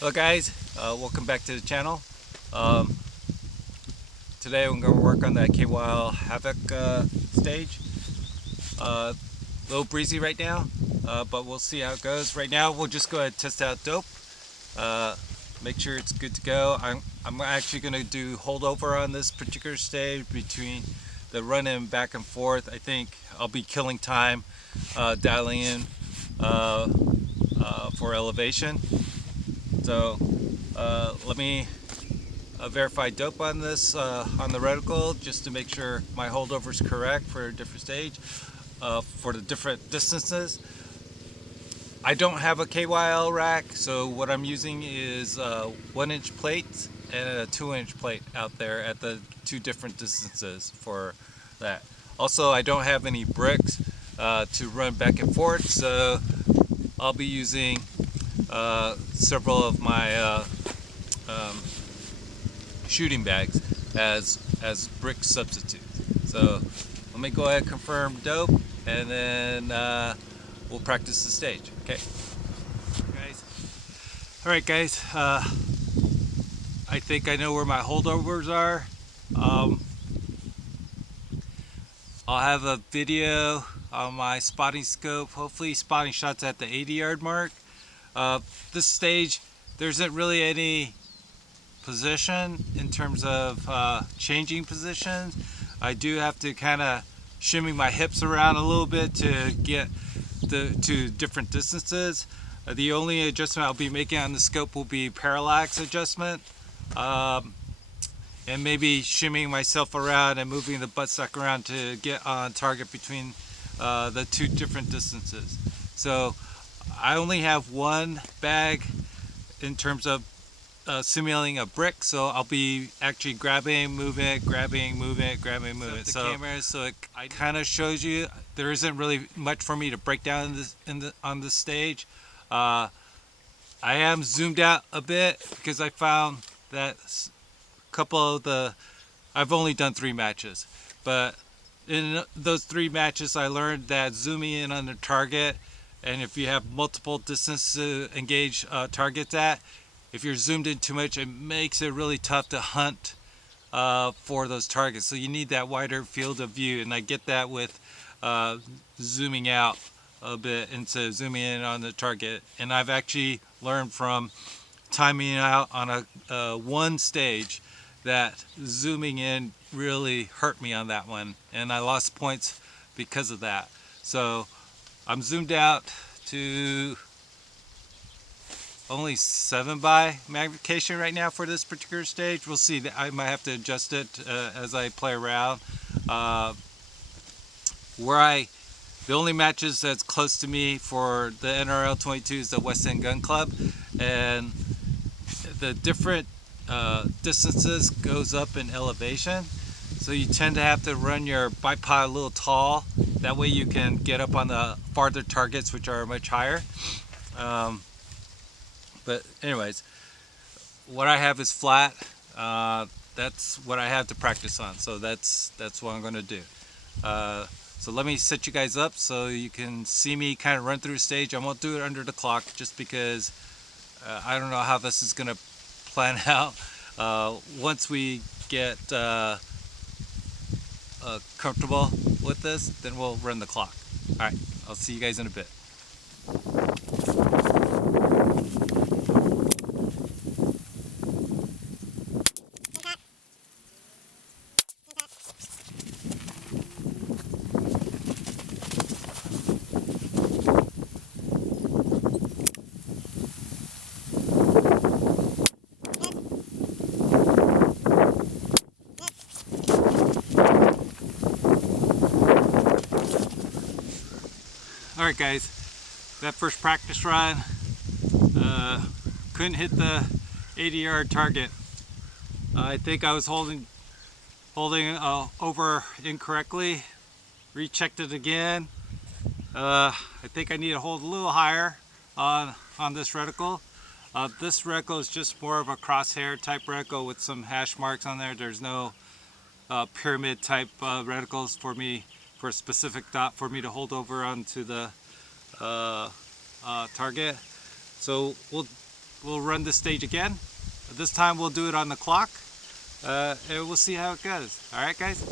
Hello guys, welcome back to the channel. Um, Today I'm going to work on that KYL Havoc stage. A little breezy right now, but we'll see how it goes. Right now we'll just go ahead and test out dope. Uh, Make sure it's good to go. I'm actually going to do holdover on this particular stage between the run in back and forth. I think I'll be killing time, dialing in for elevation. So let me verify dope on this on the reticle just to make sure my holdover is correct for a different stage for the different distances. I don't have a KYL rack, so what I'm using is 1-inch plates and a 2-inch plate out there at the two different distances for that. Also, I don't have any bricks to run back and forth, so I'll be using several of my um, shooting bags as brick substitutes. So let me go ahead and confirm dope, and then we'll practice the stage. Okay, guys. All right, guys. I think I know where my holdovers are. Um, I'll have a video on my spotting scope. Hopefully, spotting shots at the 80-yard mark. This stage, there isn't really any position in terms of changing positions. I do have to kind of shimmy my hips around a little bit to get to different distances. The only adjustment I'll be making on the scope will be parallax adjustment, and maybe shimmying myself around and moving the buttstock around to get on target between the two different distances. So I only have one bag in terms of simulating a brick, so I'll be actually grabbing, move it, grabbing, move it, grabbing, move it. So the camera, so it kind of shows you there isn't really much for me to break down on this stage. I am zoomed out a bit because I found that a couple of I've only done 3 matches, but in those 3 matches I learned that zooming in on the target, and if you have multiple distances to engage targets at, if you're zoomed in too much, it makes it really tough to hunt for those targets. So you need that wider field of view, and I get that with zooming out a bit instead of zooming in on the target. And I've actually learned from timing out on a one stage that zooming in really hurt me on that one, and I lost points because of that. So I'm zoomed out to only 7 by magnification right now for this particular stage. We'll see. I might have to adjust it as I play around. The only matches that's close to me for the NRL22 is the West End Gun Club, and the different distances goes up in elevation. So you tend to have to run your bipod a little tall. That way you can get up on the farther targets, which are much higher. But anyways, what I have is flat. That's what I have to practice on. So that's what I'm going to do. So let me set you guys up so you can see me kind of run through the stage. I won't do it under the clock just because I don't know how this is going to plan out. Once we get comfortable with this, then we'll run the clock. All right, I'll see you guys in a bit. All right, guys, that first practice run, couldn't hit the 80-yard target. I think I was holding over incorrectly. Rechecked it again. I think I need to hold a little higher on this reticle. This reticle is just more of a crosshair type reticle with some hash marks on there. There's no pyramid type reticles for a specific dot for me to hold over onto the target. So we'll we'll run this stage again. This time we'll do it on the clock, and we'll see how it goes. All right, guys?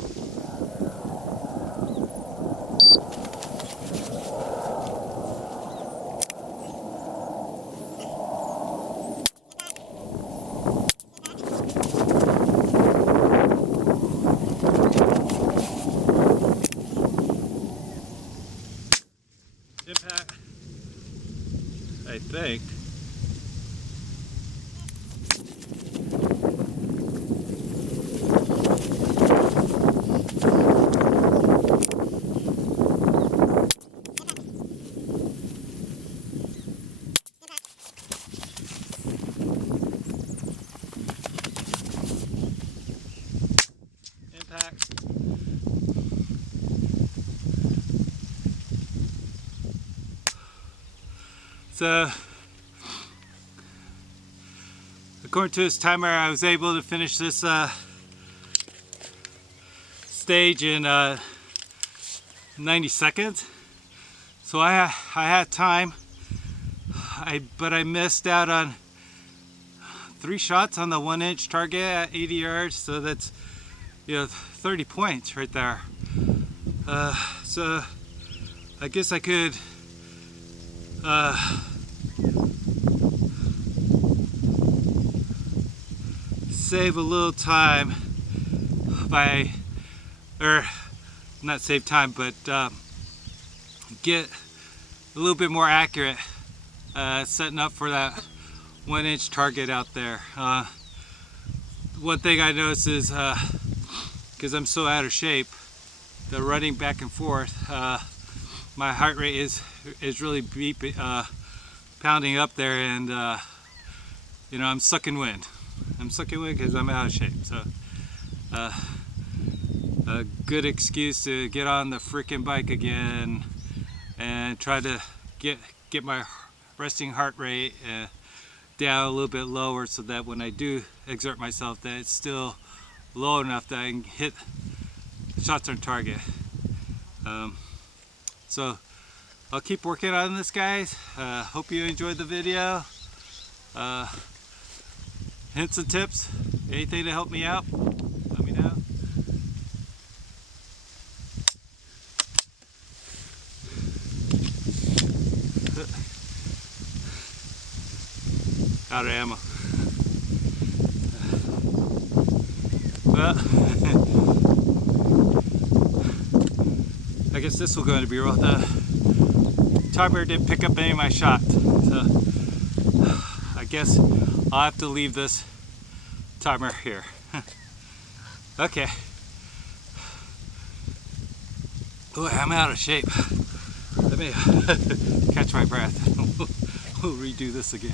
Impact, I think. Impact. So, according to this timer, I was able to finish this stage in 90 seconds. So I had time, but I missed out on 3 shots on the 1-inch target at 80 yards. So that's 30 points right there. So I guess I could save a little time by, or not save time, but get a little bit more accurate setting up for that 1-inch target out there. One thing I noticed is, because I'm so out of shape, the running back and forth, my heart rate is really beeping, pounding up there, and I'm sucking wind. I'm sucking wind because I'm out of shape. So a good excuse to get on the freaking bike again and try to get my resting heart rate down a little bit lower, so that when I do exert myself, that it's still low enough that I can hit shots on target. So I'll keep working on this, guys. Hope you enjoyed the video. Hints and tips, anything to help me out, let me know. Out of ammo. Well, I guess this will go into B-roll. The timer didn't pick up any of my shots, so I guess I'll have to leave this timer here. Okay. Boy, I'm out of shape. Let me catch my breath. We'll redo this again.